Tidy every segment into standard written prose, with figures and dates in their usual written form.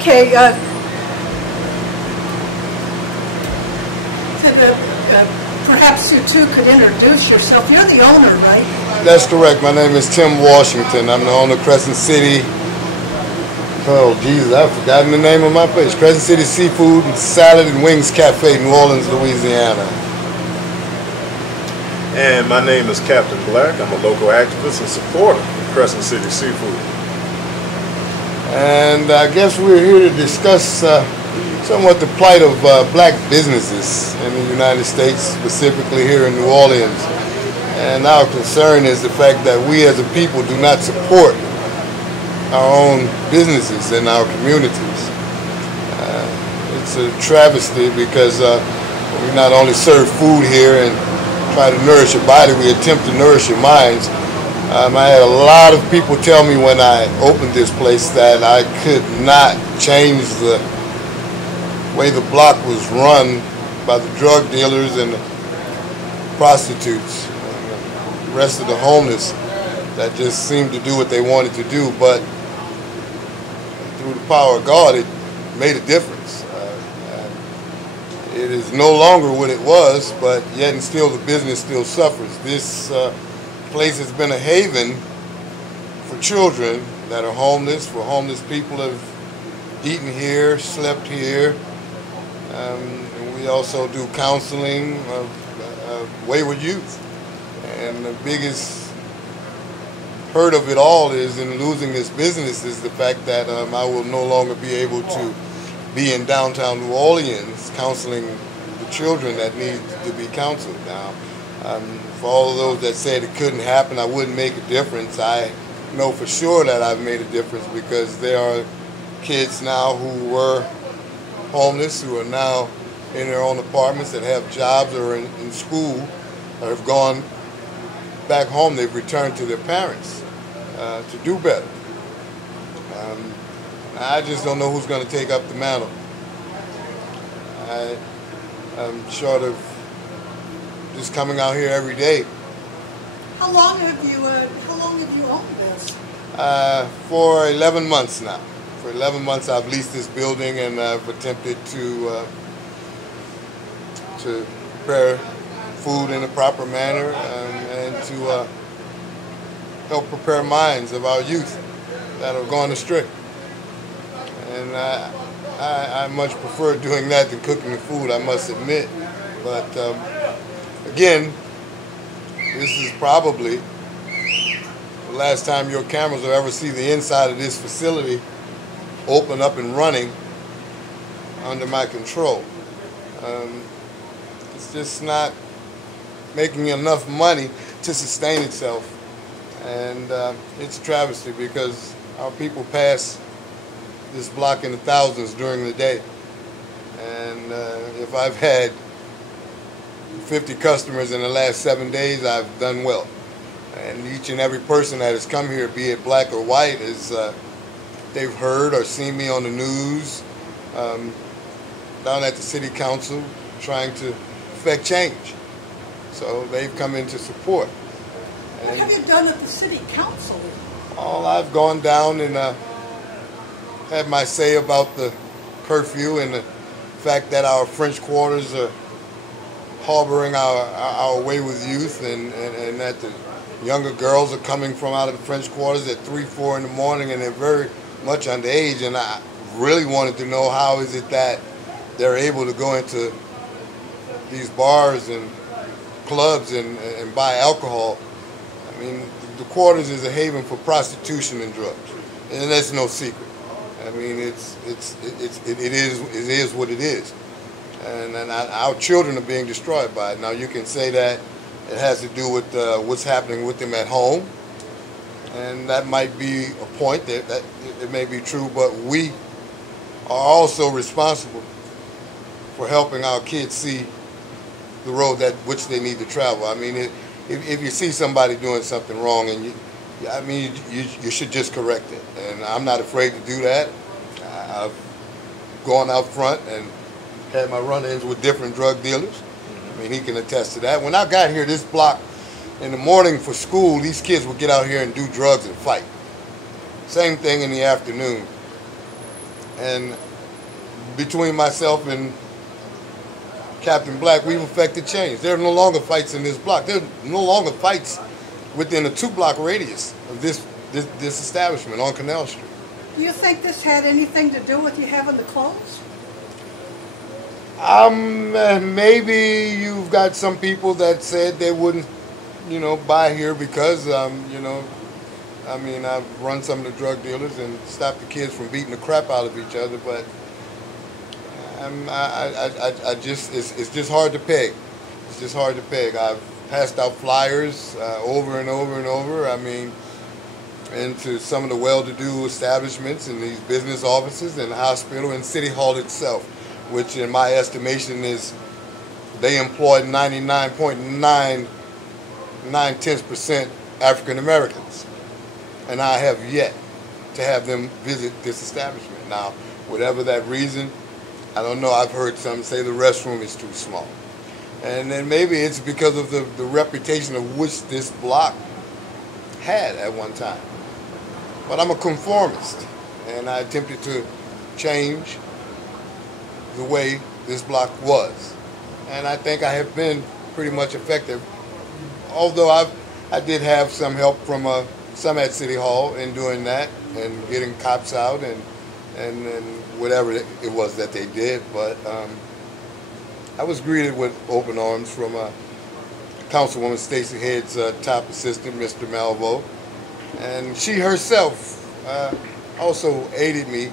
Okay, perhaps you two could introduce yourself. You're the owner, right? That's correct. My name is Tim Washington. I'm the owner of Crescent City. Oh, Jesus, I've forgotten the name of my place. Crescent City Seafood and Salad and Wings Cafe, New Orleans, Louisiana. And my name is Captain Black. I'm a local activist and supporter of Crescent City Seafood. And I guess we're here to discuss somewhat the plight of black businesses in the United States, specifically here in New Orleans. And our concern is the fact that we as a people do not support our own businesses in our communities. It's a travesty because we not only serve food here and try to nourish your body, we attempt to nourish your minds. I had a lot of people tell me when I opened this place that I could not change the way the block was run by the drug dealers and the prostitutes and the rest of the homeless that just seemed to do what they wanted to do, but through the power of God it made a difference. It is no longer what it was, but yet and still the business still suffers. This place has been a haven for children that are homeless, for homeless people have eaten here, slept here. And we also do counseling of wayward youth. And the biggest hurt of it all is in losing this business is the fact that I will no longer be able to be in downtown New Orleans counseling the children that need to be counseled. Now, for all of those that said it couldn't happen, I wouldn't make a difference. I know for sure that I've made a difference because there are kids now who were homeless who are now in their own apartments that have jobs or in school or have gone back home. They've returned to their parents to do better. I just don't know who's going to take up the mantle. I'm short of just coming out here every day. How long have you owned this? For 11 months now. For 11 months I've leased this building and I've attempted to prepare food in a proper manner and to help prepare minds of our youth that are going astray. And I much prefer doing that than cooking the food, I must admit. But again, this is probably the last time your cameras will ever see the inside of this facility open up and running under my control. It's just not making enough money to sustain itself. And it's a travesty because our people pass this block in the thousands during the day. And if I've had 50 customers in the last 7 days, I've done well. And each and every person that has come here, be it black or white, is they've heard or seen me on the news, down at the city council, trying to effect change. So they've come in to support. What have you done at the city council? Well, I've gone down and had my say about the curfew and the fact that our French quarters are harboring our wayward youth and that the younger girls are coming from out of the French quarters at 3, 4 in the morning and they're very much underage. And I really wanted to know how is it that they're able to go into these bars and clubs and buy alcohol. I mean, the quarters is a haven for prostitution and drugs, and that's no secret. I mean, it is what it is, and our children are being destroyed by it. Now, you can say that it has to do with what's happening with them at home, and that might be a point that it may be true, but we are also responsible for helping our kids see the road that which they need to travel. I mean, if you see somebody doing something wrong, and you should just correct it. And I'm not afraid to do that. I've gone out front and had my run-ins with different drug dealers. I mean, he can attest to that. When I got here, this block, in the morning for school, these kids would get out here and do drugs and fight. Same thing in the afternoon. And between myself and Captain Black, we've effected change. There are no longer fights in this block. There are no longer fights within a 2-block radius of this establishment on Canal Street. Do you think this had anything to do with you having the clothes? Maybe you've got some people that said they wouldn't, buy here because, I've run some of the drug dealers and stopped the kids from beating the crap out of each other, but it's just hard to peg. It's just hard to peg. I've passed out flyers over and over and over. Into some of the well-to-do establishments and these business offices and the hospital and City Hall itself, which in my estimation is they employ 99.99% African Americans. And I have yet to have them visit this establishment. Now, whatever that reason, I don't know. I've heard some say the restroom is too small. And then maybe it's because of the reputation of which this block had at one time. But I'm a conformist, and I attempted to change the way this block was. And I think I have been pretty much effective, although I did have some help from some at City Hall in doing that and getting cops out and whatever it was that they did. But I was greeted with open arms from Councilwoman Stacey Head's top assistant, Mr. Malvo. And she herself also aided me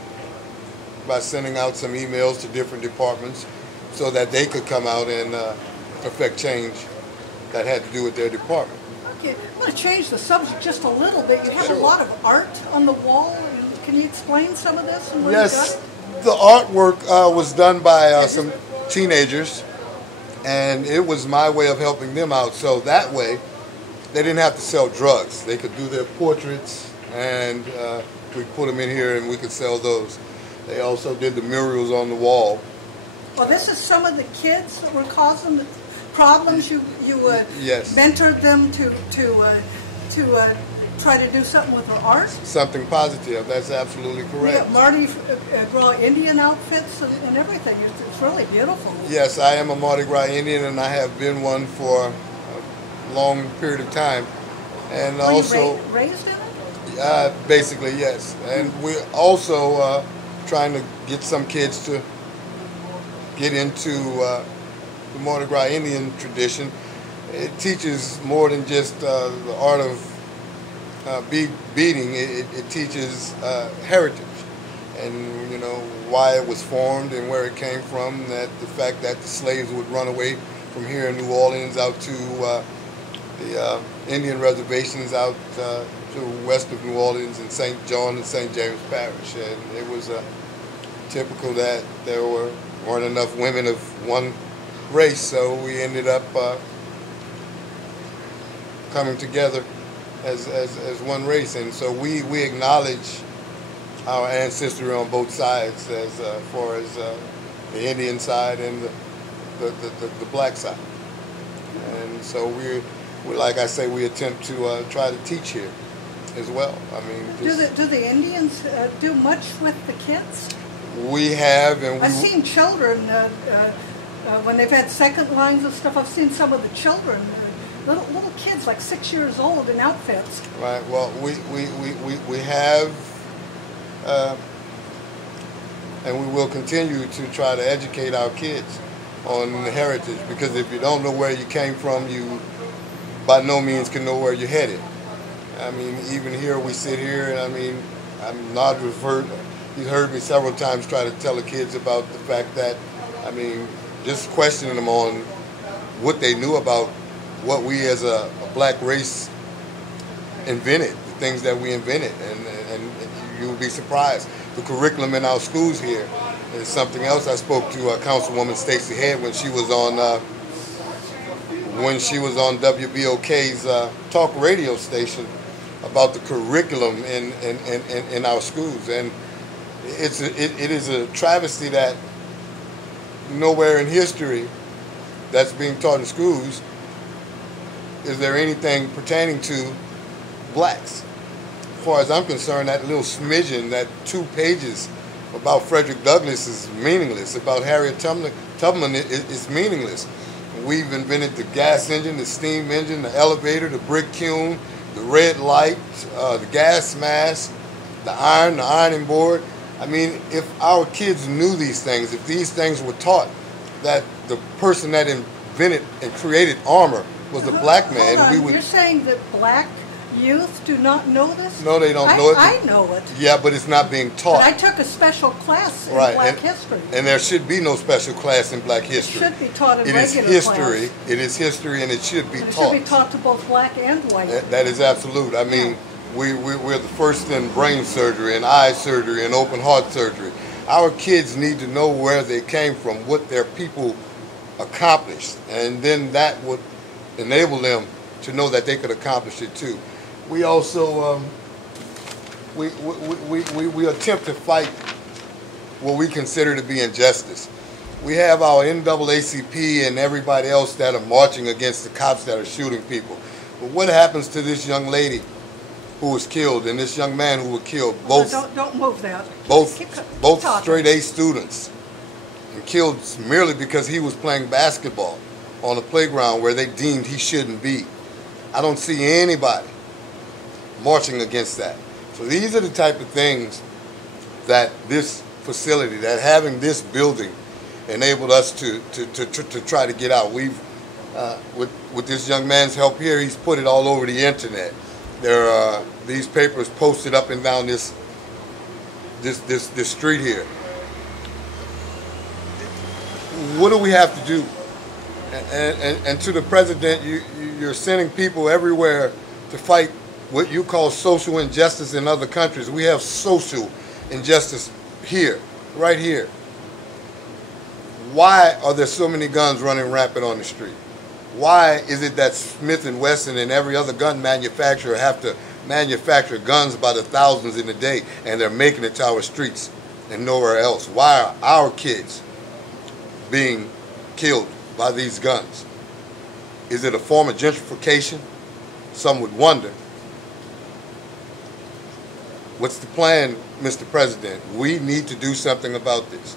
by sending out some emails to different departments so that they could come out and affect change that had to do with their department. Okay, I'm going to change the subject just a little bit. You have a lot of art on the wall. Can you explain some of this? And what yes, the artwork was done by some teenagers, and it was my way of helping them out. So that way, they didn't have to sell drugs. They could do their portraits, and we put them in here, and we could sell those. They also did the murals on the wall. Well, this is some of the kids that were causing the problems. You yes. mentored them to try to do something with their art. Something positive. That's absolutely correct. Yeah, Mardi Gras Indian outfits and everything. It's really beautiful. Yes, I am a Mardi Gras Indian, and I have been one for a long period of time. And Were also you raised in it? Basically, yes. And we're also trying to get some kids to get into the Mardi Gras Indian tradition. It teaches more than just the art of beading. It teaches heritage, and why it was formed and where it came from. That the fact that the slaves would run away from here in New Orleans out to the Indian reservations out to west of New Orleans in St. John and St. James Parish, and it was typical that there weren't enough women of one race, so we ended up coming together as one race, and so we acknowledge our ancestry on both sides, as far as the Indian side and the black side, and so we like I say, we attempt to try to teach here as well. Do the Indians do much with the kids? We have, and I've seen children when they've had second lines of stuff. I've seen some of the children, little kids like 6 years old in outfits. Right. Well, we have, and we will continue to try to educate our kids on the heritage, because if you don't know where you came from, you by no means can know where you're headed. Even here, we sit here, and I'm not referred. He's heard me several times try to tell the kids about the fact that, just questioning them on what they knew about what we as a black race invented, the things that we invented, and you would be surprised. The curriculum in our schools here is something else. I spoke to Councilwoman Stacey Head when she was on WBOK's talk radio station about the curriculum in our schools, and it is a travesty that nowhere in history that's being taught in schools is there anything pertaining to blacks. As far as I'm concerned, that little smidgen, that 2 pages about Frederick Douglass is meaningless. About Harriet Tubman is meaningless. We've invented the gas engine, the steam engine, the elevator, the brick kiln, the red light, the gas mask, the ironing board. I mean, if our kids knew these things, if these things were taught, that the person that invented and created armor was a black man, Hold on. we would... You're saying that black youth do not know this? No, they don't know it. I know it. Yeah, but it's not being taught. But I took a special class in Right, black history. And there should be no special class in black history. It should be taught in It is regular history. class. It is history, and it should be But it taught. should be taught to both black and white. That is absolute. I mean, we're the first in brain surgery and eye surgery and open heart surgery. Our kids need to know where they came from, what their people accomplished, and then that would enable them to know that they could accomplish it too. We also we attempt to fight what we consider to be injustice. We have our NAACP and everybody else that are marching against the cops that are shooting people. But what happens to this young lady who was killed and this young man who was killed? Both Don't move that. both Keep talking. straight A students, and killed merely because he was playing basketball on a playground where they deemed he shouldn't be. I don't see anybody marching against that. So these are the type of things that this facility, that having this building enabled us to try to get out. We've, with this young man's help here, he's put it all over the internet. There are these papers posted up and down this street here. What do we have to do? And to the president, you're sending people everywhere to fight what you call social injustice in other countries. We have social injustice here, right here. Why are there so many guns running rampant on the street? Why is it that Smith & Wesson and every other gun manufacturer have to manufacture guns by the thousands in a day, and they're making it to our streets and nowhere else? Why are our kids being killed by these guns? Is it a form of gentrification? Some would wonder. What's the plan, Mr. President? We need to do something about this.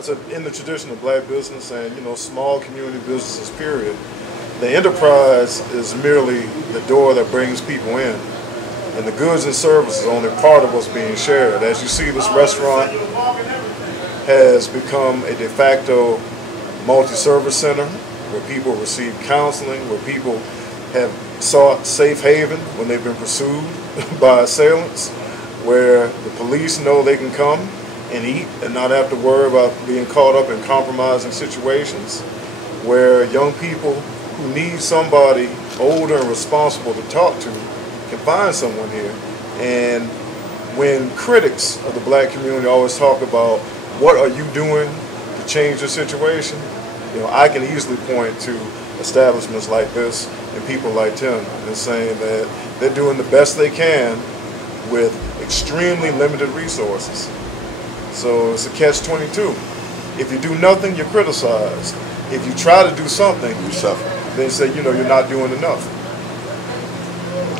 So in the tradition of black business and, small community businesses, period, the enterprise is merely the door that brings people in. And the goods and services are only part of what's being shared. As you see, this restaurant has become a de facto multi-service center where people receive counseling, where people have sought safe haven when they've been pursued by assailants, where the police know they can come and eat and not have to worry about being caught up in compromising situations, where young people who need somebody older and responsible to talk to can find someone here. And when critics of the black community always talk about what are you doing to change the situation, I can easily point to establishments like this and people like Tim and saying that they're doing the best they can with extremely limited resources. So it's a catch-22. If you do nothing, you're criticized. If you try to do something, You suffer. they say, you're not doing enough.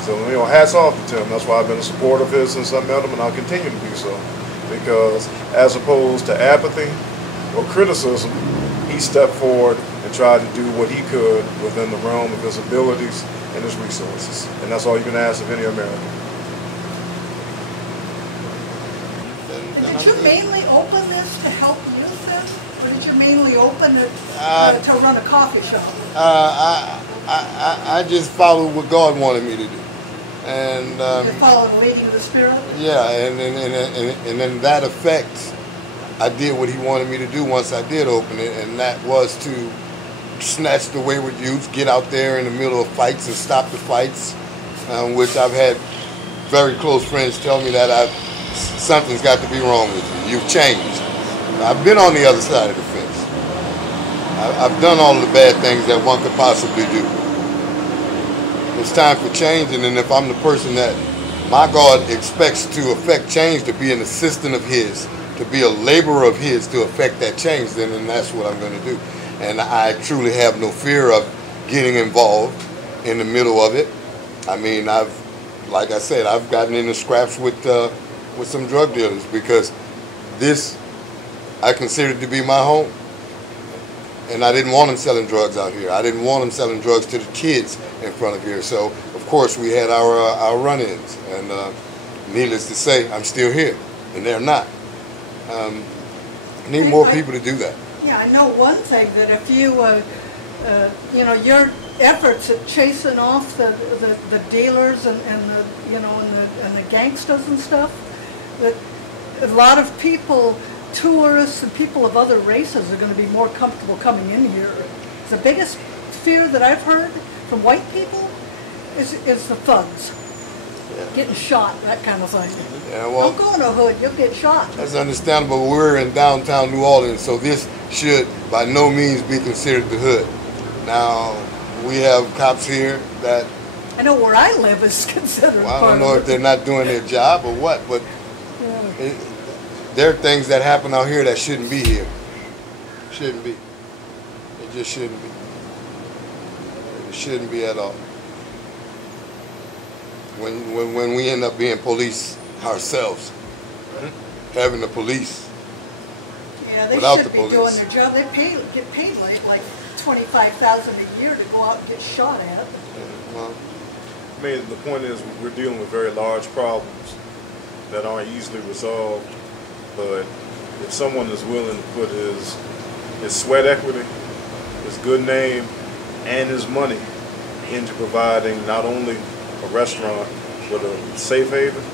So, hats off to Tim. That's why I've been a supporter of his since I met him, and I'll continue to be so. Because as opposed to apathy or criticism, he stepped forward and tried to do what he could within the realm of his abilities and his resources. And that's all you can ask of any American. And did you mainly open this to help youth then? Or did you mainly open it to run a coffee shop? I just followed what God wanted me to do. And You followed the leading of the Spirit? yeah, and in that effect, I did what he wanted me to do once I did open it, and that was to snatch the wayward youth, get out there in the middle of fights and stop the fights, which I've had very close friends tell me that something's got to be wrong with you. You've changed. I've been on the other side of the fence. I've done all the bad things that one could possibly do. It's time for change, and then if I'm the person that my God expects to affect change, to be an assistant of his, to be a laborer of his to affect that change, then that's what I'm going to do. And I truly have no fear of getting involved in the middle of it. I mean, like I said, I've gotten into scraps with some drug dealers because this I considered to be my home. And I didn't want them selling drugs out here. I didn't want them selling drugs to the kids in front of here. So, of course, we had our run-ins. And needless to say, I'm still here, and they're not. Need more people to do that. Yeah, I know one thing, that if you, you know, your efforts at chasing off the dealers and the, you know, and the gangsters and stuff, that a lot of people, tourists and people of other races, are going to be more comfortable coming in here. The biggest fear that I've heard from white people is the thugs. Yeah. Getting shot, that kind of thing. Yeah, well, don't go in a hood, you'll get shot. That's understandable. We're in downtown New Orleans, so this should by no means be considered the hood. Now, we have cops here that... I know where I live is considered well, I don't know if they're not doing their job or what, but there are things that happen out here that shouldn't be here. Shouldn't be. It just shouldn't be. It shouldn't be at all. When we end up being police ourselves, having the police. Yeah, they without should the be police. doing their job. They get paid like $25,000 a year to go out and get shot at. Well, I mean, the point is we're dealing with very large problems that aren't easily resolved. But if someone is willing to put his sweat equity, his good name, and his money into providing not only a restaurant but a safe haven,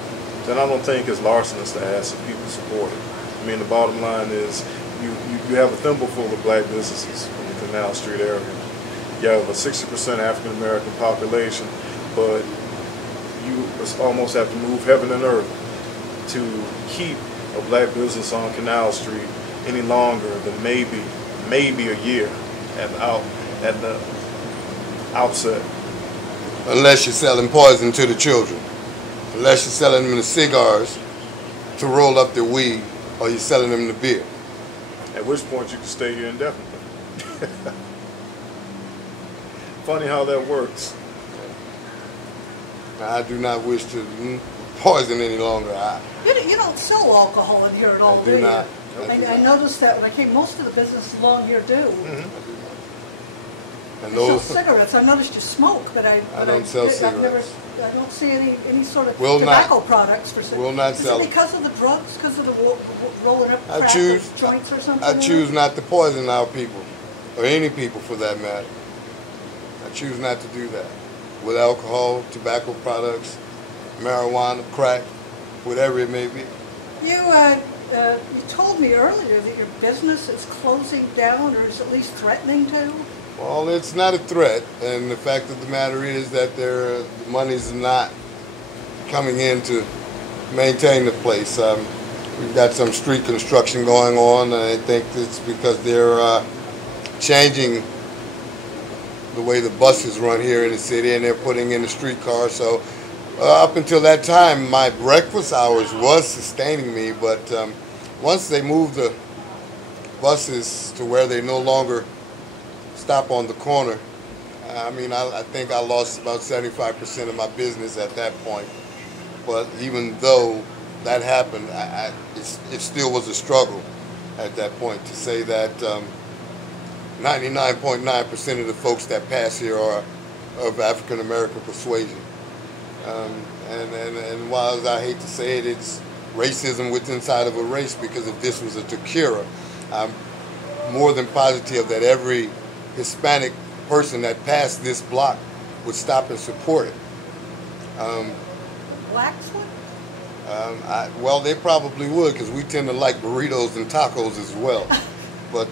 then I don't think it's larcenous to ask if people support it. I mean, the bottom line is you have a thimbleful of black businesses in the Canal Street area. You have a 60% African American population, but you almost have to move heaven and earth to keep a black business on Canal Street any longer than maybe a year at the outset. Unless you're selling poison to the children. Unless you're selling them the cigars to roll up their weed, or you're selling them the beer. At which point you can stay here indefinitely. Funny how that works. I do not wish to poison any longer. You don't sell alcohol in here at all, do you? not. I noticed that when I came. Most of the businesses along here do. Mm-hmm. And I those, sell cigarettes. I noticed you smoke, but I don't sell cigarettes. I don't see any sort of Will tobacco products for cigarettes. Will not sell Is it it. because of the drugs? Because of the rolling up I crack choose- or joints or something? I choose not to poison our people, or any people for that matter. I choose not to do that. With alcohol, tobacco products, marijuana, crack, whatever it may be. You told me earlier that your business is closing down, or is at least threatening to. Well, it's not a threat, and the fact of the matter is that the money's not coming in to maintain the place. We've got some street construction going on, and I think it's because they're changing the way the buses run here in the city, and they're putting in the streetcars. So up until that time, my breakfast hours was sustaining me, but once they moved the buses to where they no longer stop on the corner, I mean, I think I lost about 75% of my business at that point. But even though that happened, it still was a struggle at that point to say that 99.9% of the folks that pass here are of African American persuasion. And while I hate to say it, it's racism within inside of a race, because if this was a tequila, I'm more than positive that every Hispanic person that passed this block would stop and support it. Blacks would? Well, they probably would, because we tend to like burritos and tacos as well. But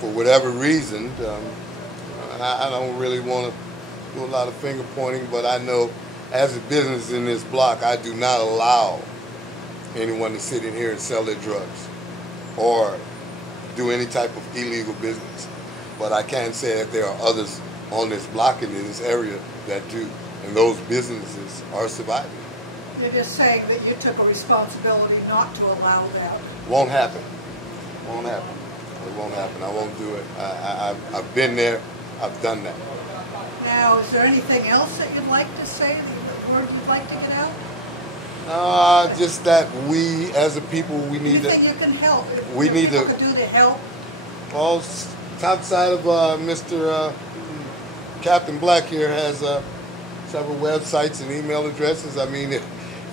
for whatever reason, I don't really want to do a lot of finger pointing, but I know as a business in this block, I do not allow anyone to sit in here and sell their drugs or do any type of illegal business. But I can say that there are others on this block and in this area that do, and those businesses are surviving. You're just saying that you took a responsibility not to allow that. Won't happen. Won't happen. It won't happen. I won't do it. I've been there. I've done that. Now, is there anything else that you'd like to say, or you'd like to get out? Just that we, as a people, we need to. Anything you can help. We need people to. could do to help. Well, top side of Mr. Captain Black here has several websites and email addresses. I mean, if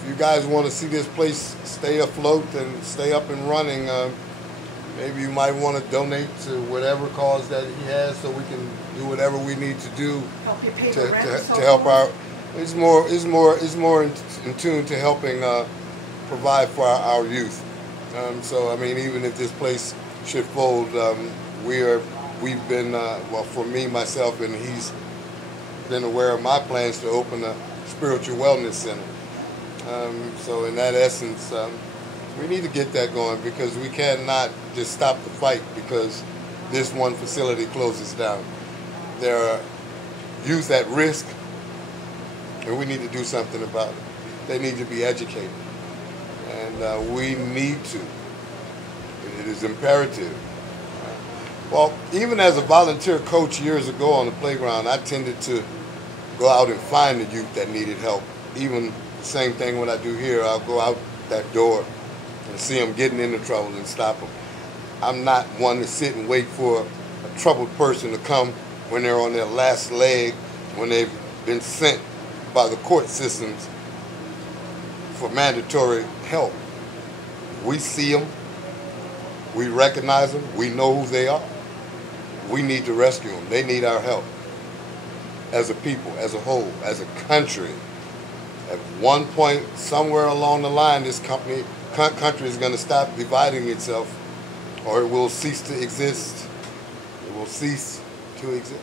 you guys want to see this place stay afloat and stay up and running, maybe you might want to donate to whatever cause that he has, so we can do whatever we need to do Help you pay to, the rent and so to help forth. our. It's more in tune to helping provide for our youth. So I mean, even if this place should fold, we've been well, for me, myself, and he's been aware of my plans to open a spiritual wellness center. So in that essence, we need to get that going, because we cannot just stop the fight because this one facility closes down. There are youth at risk, and we need to do something about it. They need to be educated, and we need to. It is imperative. Well, even as a volunteer coach years ago on the playground, I tended to go out and find the youth that needed help. Even the same thing when I do here, I'll go out that door and see them getting into trouble and stop them. I'm not one to sit and wait for a troubled person to come when they're on their last leg, when they've been sent by the court systems for mandatory help. We see them, we recognize them, we know who they are. We need to rescue them. They need our help. As a people, as a whole, as a country. At one point, somewhere along the line, this country is going to stop dividing itself, or it will cease to exist. It will cease to exist.